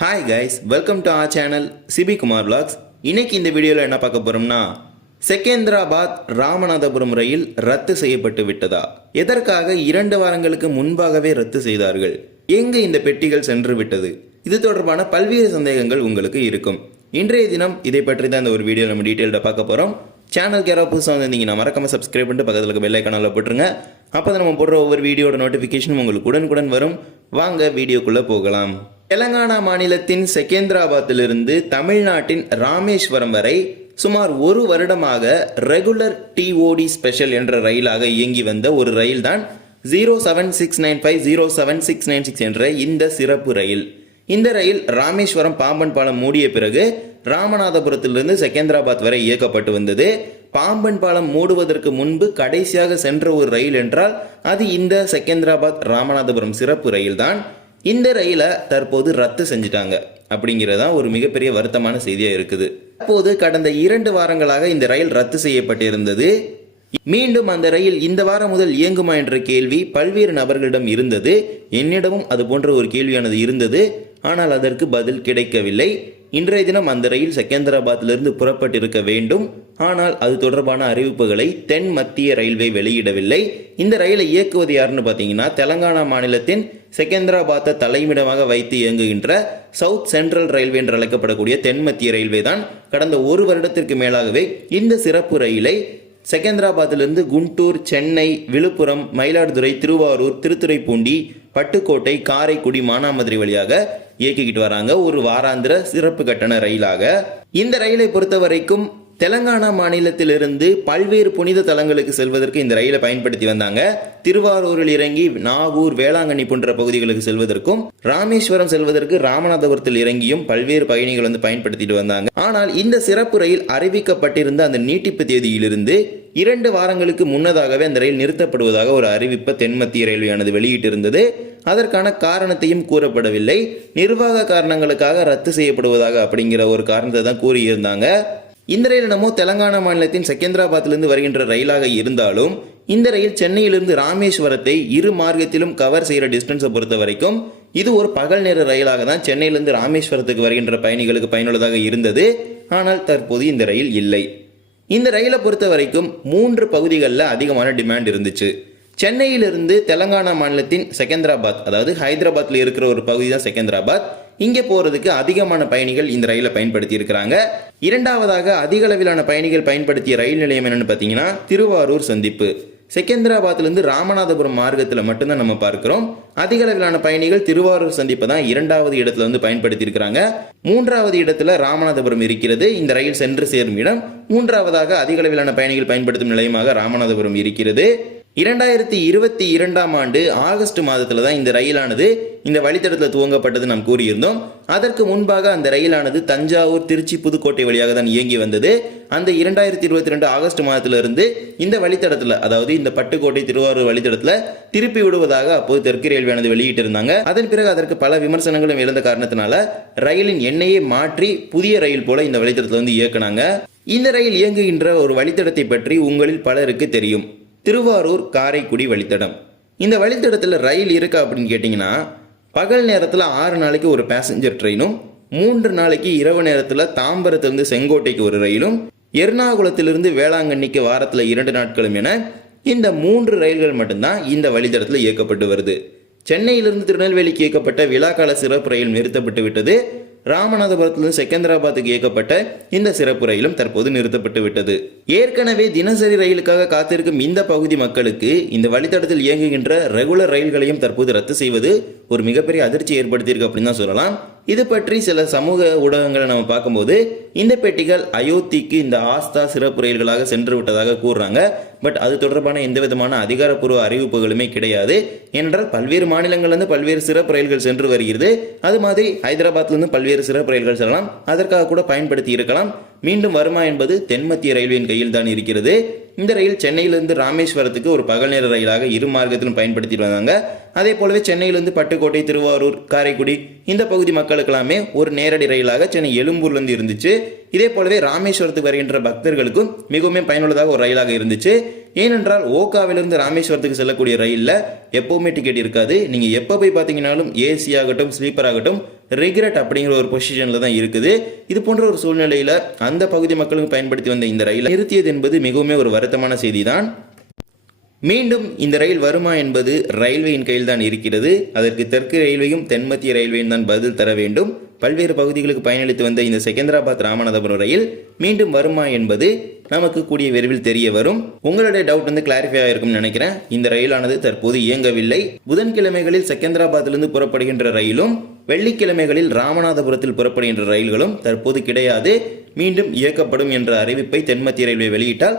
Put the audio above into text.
Hi guys welcome to our channel Sibi Kumar vlogs இன்னைக்கு இந்த வீடியோவில் என்ன பார்க்க போறோம்னா செகேந்திராபாத் ராமநாதபுரம் ரயில் ரத்து செய்யப்பட்டு விட்டதா? எதற்காக இரண்டு வாரங்களுக்கு முன்பாகவே ரத்து செய்தார்கள்? எங்கு இந்த பெட்டிகள் சென்று விட்டது? இது தொடர்பான பல்வேறு சந்தேகங்கள் உங்களுக்கு இருக்கும். இன்றைய தினம் இதை பற்றி தான் இந்த ஒரு வீடியோ நம்ம டீட்டெயில்டாக பார்க்க போகிறோம் சேனலுக்கு யாராவது புதுசாக வந்திருந்தீங்கன்னா மறக்காம சப்ஸ்கிரைப் பண்ணிட்டு பக்கத்தில் இருக்க பெல் போட்டுருங்க. அப்போ தான் நம்ம போடுற ஒவ்வொரு வீடியோட நோட்டிஃபிகேஷனும் உங்களுக்கு உடனுக்குடன் வரும். வாங்க வீடியோக்குள்ளே போகலாம். தெலங்கானா மாநிலத்தின் செகேந்திராபாத்திலிருந்து தமிழ்நாட்டின் ராமேஸ்வரம் வரை சுமார் ஒரு வருடமாக ரெகுலர் டிஓடி ஸ்பெஷல் என்ற ரயிலாக இயங்கி வந்த ஒரு ரயில் தான் zero seven six nine five zero seven six nine six என்ற இந்த சிறப்பு ரயில். இந்த ரயில் ராமேஸ்வரம் பாம்பன் பாலம் மூடிய பிறகு ராமநாதபுரத்திலிருந்து செகந்திராபாத் வரை இயக்கப்பட்டு வந்தது. பாம்பன் பாலம் மூடுவதற்கு முன்பு கடைசியாக சென்ற ஒரு ரயில் என்றால் அது இந்த செகந்திராபாத் ராமநாதபுரம் சிறப்பு ரயில் தான் இந்த ரயிலை தற்போது ரத்து செஞ்சுட்டாங்க அப்படிங்கிறதான் ஒரு மிகப்பெரிய வருத்தமான செய்தியாக இருக்குது. அப்போது கடந்த இரண்டு வாரங்களாக இந்த ரயில் ரத்து செய்யப்பட்டிருந்தது. மீண்டும் அந்த ரயில் இந்த வாரம் முதல் இயங்குமா என்ற கேள்வி பல்வேறு நபர்களிடம் இருந்தது. என்னிடமும் அது போன்ற ஒரு கேள்வியானது இருந்தது. ஆனால் அதற்கு பதில் கிடைக்கவில்லை. இன்றைய தினம் அந்த ரயில் செகந்தராபாத்திலிருந்து புறப்பட்டிருக்க வேண்டும். ஆனால் அது தொடர்பான அறிவிப்புகளை தென் மத்திய ரயில்வே வெளியிடவில்லை. இந்த ரயிலை இயக்குவது யாருன்னு பார்த்தீங்கன்னா தெலங்கானா மாநிலத்தின் செகந்திராபாத்தை தலைமையிடமாக வைத்து இயங்குகின்ற சவுத் சென்ட்ரல் ரயில்வே என்று அழைக்கப்படக்கூடிய தென்மத்திய ரயில்வே தான் கடந்த ஒரு வருடத்திற்கு மேலாகவே இந்த சிறப்பு ரயிலை செகந்திராபாத்திலிருந்து குண்டூர் சென்னை விழுப்புரம் மயிலாடுதுறை திருவாரூர் திருத்துறைப்பூண்டி பட்டுக்கோட்டை காரைக்குடி மானாமதுரை வழியாக இயக்கிக்கிட்டு வராங்க. ஒரு வாராந்திர சிறப்பு கட்டண ரயிலாக. இந்த ரயிலை பொறுத்த வரைக்கும் தெலங்கானா மாநிலத்திலிருந்து பல்வேறு புனித தலங்களுக்கு செல்வதற்கு இந்த ரயிலை பயன்படுத்தி வந்தாங்க. திருவாரூரில் இறங்கி நாகூர் வேளாங்கண்ணி போன்ற பகுதிகளுக்கு செல்வதற்கும் ராமேஸ்வரம் செல்வதற்கு ராமநாதபுரத்தில் இறங்கியும் பல்வேறு பயணிகள் வந்து பயன்படுத்திட்டு வந்தாங்க. ஆனால் இந்த சிறப்பு ரயில் அறிவிக்கப்பட்டிருந்த அந்த நீட்டிப்பு தேதியிலிருந்து இரண்டு வாரங்களுக்கு முன்னதாகவே அந்த ரயில் நிறுத்தப்படுவதாக ஒரு அறிவிப்பை தென்மத்திய ரயில்வேயானது வெளியிட்டிருந்தது. அதற்கான காரணத்தையும் கூறப்படவில்லை. நிர்வாக காரணங்களுக்காக ரத்து செய்யப்படுவதாக அப்படிங்கிற ஒரு காரணத்தை தான் கூறியிருந்தாங்க. இந்த ரயில் என்னமோ தெலங்கானா மாநிலத்தின் செகந்திராபாத்திலிருந்து வருகின்ற ரயிலாக இருந்தாலும் இந்த ரயில் சென்னையிலிருந்து ராமேஸ்வரத்தை இரு மார்க்கத்திலும் கவர் செய்கிற டிஸ்டன்ஸை பொறுத்த வரைக்கும் இது ஒரு பகல் நேர ரயிலாக தான் சென்னையிலிருந்து ராமேஸ்வரத்துக்கு வருகின்ற பயணிகளுக்கு பயனுள்ளதாக இருந்தது. ஆனால் தற்போது இந்த ரயில் இல்லை. இந்த ரயிலை பொறுத்த வரைக்கும் மூன்று பகுதிகளில் அதிகமான டிமாண்ட் இருந்துச்சு. சென்னையிலிருந்து தெலங்கானா மாநிலத்தின் செகந்திராபாத் அதாவது ஹைதராபாத்தில் இருக்கிற ஒரு பகுதி தான் செகந்திராபாத். இங்கே போகிறதுக்கு அதிகமான பயணிகள் இந்த ரயிலை பயன்படுத்தி இருக்கிறாங்க இரண்டாவதாக அதிக அளவிலான பயணிகள் பயன்படுத்திய ரயில் நிலையம் என்னென்னு பார்த்தீங்கன்னா திருவாரூர் சந்திப்பு. செகந்திராபாத்லேருந்து ராமநாதபுரம் மார்க்கத்தில் மட்டும்தான் நம்ம பார்க்குறோம். அதிக அளவிலான பயணிகள் திருவாரூர் சந்திப்பை தான் இரண்டாவது இடத்துல வந்து பயன்படுத்தியிருக்கிறாங்க. மூன்றாவது இடத்துல ராமநாதபுரம் இருக்கிறது இந்த ரயில் சென்று சேரும் இடம். மூன்றாவதாக அதிக அளவிலான பயணிகள் பயன்படுத்தும் நிலையமாக ராமநாதபுரம் இருக்கிறது. இரண்டாயிரத்தி இருபத்தி இரண்டாம் ஆண்டு ஆகஸ்ட் மாதத்தில் தான் இந்த ரயிலானது இந்த வழித்தடத்தில் துவங்கப்பட்டது நாம் கூறியிருந்தோம். அதற்கு முன்பாக அந்த ரயிலானது தஞ்சாவூர் திருச்சி புதுக்கோட்டை வழியாக தான் இயங்கி வந்தது. அந்த இரண்டாயிரத்தி இருபத்தி ரெண்டு ஆகஸ்ட் மாதத்திலிருந்து இந்த வழித்தடத்தில் அதாவது இந்த பட்டுக்கோட்டை திருவாரூர் வழித்தடத்தில் திருப்பி விடுவதாக அப்போது தெற்கு ரயில்வேனது வெளியிட்டிருந்தாங்க. அதன் பிறகு அதற்கு பல விமர்சனங்களும் எழுந்த காரணத்தினால ரயிலின் எண்ணெயை மாற்றி புதிய ரயில் போல இந்த வழித்தடத்தில் வந்து இயக்குனாங்க. இந்த ரயில் இயங்குகின்ற ஒரு வழித்தடத்தை பற்றி உங்களில் பலருக்கு தெரியும். திருவாரூர் காரைக்குடி வழித்தடம். இந்த வழித்தடத்தில் ரயில் இருக்கா அப்படின்னு கேட்டிங்கன்னா பகல் நேரத்தில் ஆறு நாளைக்கு ஒரு பேசஞ்சர் ட்ரெயினும் மூன்று நாளைக்கு இரவு நேரத்தில் தாம்பரத்திலிருந்து செங்கோட்டைக்கு ஒரு ரயிலும் எர்ணாகுளத்திலிருந்து வேளாங்கண்ணிக்கு வாரத்தில் இரண்டு நாட்களும் என இந்த மூன்று ரயில்கள் மட்டும்தான் இந்த வழித்தடத்தில் இயக்கப்பட்டு வருது. சென்னையிலிருந்து திருநெல்வேலிக்கு இயக்கப்பட்ட விழாக்கால சிறப்பு ரயில் நிறுத்தப்பட்டு விட்டது. ராமநாதபுரத்திலிருந்து செகந்திராபாத்துக்கு இயக்கப்பட்ட இந்த சிறப்பு ரயிலும் தற்போது நிறுத்தப்பட்டு விட்டது. ஏற்கனவே தினசரி ரயிலுக்காக காத்திருக்கும் இந்த பகுதி மக்களுக்கு இந்த வழித்தடத்தில் இயங்குகின்ற ரெகுலர் ரயில்களையும் தற்போது ரத்து செய்வது ஒரு மிகப்பெரிய அதிர்ச்சி ஏற்படுத்தியிருக்கு அப்படின்னு தான் சொல்லலாம். இது பற்றி சில சமூக ஊடகங்களை நம்ம பார்க்கும்போது இந்த பெட்டிகள் அயோத்திக்கு இந்த ஆஸ்தா சிறப்பு ரயில்களாக சென்று விட்டதாக கூறுறாங்க. பட் அது தொடர்பான எந்த விதமான அதிகாரப்பூர்வ அறிவிப்புகளுமே கிடையாது. ஏனென்றால் பல்வேறு மாநிலங்கள்லேருந்து பல்வேறு சிறப்பு ரயில்கள் சென்று வருகிறது. அது மாதிரி ஹைதராபாத்லேருந்து பல்வேறு சிறப்பு ரயில்கள் செல்லலாம். அதற்காக கூட பயன்படுத்தி இருக்கலாம். மீண்டும் வருமா என்பது தென்மத்திய ரயில்வேயின் கையில் தான் இருக்கிறது. இந்த ரயில் சென்னையிலிருந்து ராமேஸ்வரத்துக்கு ஒரு பகல் நேர ரயிலாக இரு மார்க்கத்திலும் பயன்படுத்திட்டு வந்தாங்க. அதே போலவே சென்னையிலிருந்து பட்டுக்கோட்டை திருவாரூர் காரைக்குடி இந்த பகுதி மக்களுக்கெல்லாமே ஒரு நேரடி ரயிலாக சென்னை எழும்பூர்லேருந்து இருந்துச்சு. இதே போலவே ராமேஸ்வரத்துக்கு வருகின்ற பக்தர்களுக்கும் மிகவும் பயனுள்ளதாக ஒரு ரயிலாக இருந்துச்சு. ஏனென்றால் ஓகாவிலிருந்து ராமேஸ்வரத்துக்கு செல்லக்கூடிய ரயிலில் எப்போவுமே டிக்கெட் இருக்காது. நீங்கள் எப்போ போய் பார்த்தீங்கன்னாலும் ஏசி ஆகட்டும் ஸ்லீப்பர் ஆகட்டும் ரிக்ரெட் அப்படிங்கிற ஒரு பொசிஷனில் தான் இருக்குது. இது போன்ற ஒரு சூழ்நிலையில் அந்த பகுதி மக்களுக்கு பயன்படுத்தி வந்த இந்த ரயிலை நிறுத்தியது என்பது மிகவும் ஒரு வருத்தமான செய்தி தான் மீண்டும் இந்த ரயில் வருமா என்பது ரயில்வேயின் கையில் தான் இருக்கிறது. அதற்கு தெற்கு ரயில்வேயும் தென்மத்திய ரயில்வேயும் தான் பதில் தர வேண்டும். பல்வேறு பகுதிகளுக்கு பயனளித்து வந்த இந்த செகந்திராபாத் ராமநாதபுரம் ரயில் மீண்டும் வருமா என்பது நமக்கு கூடிய விரைவில் தெரிய வரும். உங்களுடைய டவுட் வந்து கிளாரிஃபை ஆகிருக்கும்னு நினைக்கிறேன். இந்த ரயிலானது தற்போது இயங்கவில்லை. புதன்கிழமைகளில் செகந்திராபாத்திலிருந்து புறப்படுகின்ற ரயிலும் வெள்ளிக்கிழமைகளில் ராமநாதபுரத்தில் புறப்படுகின்ற ரயில்களும் தற்போது கிடையாது. மீண்டும் இயக்கப்படும் என்ற அறிவிப்பை தென்மத்திய ரயில்வே வெளியிட்டால்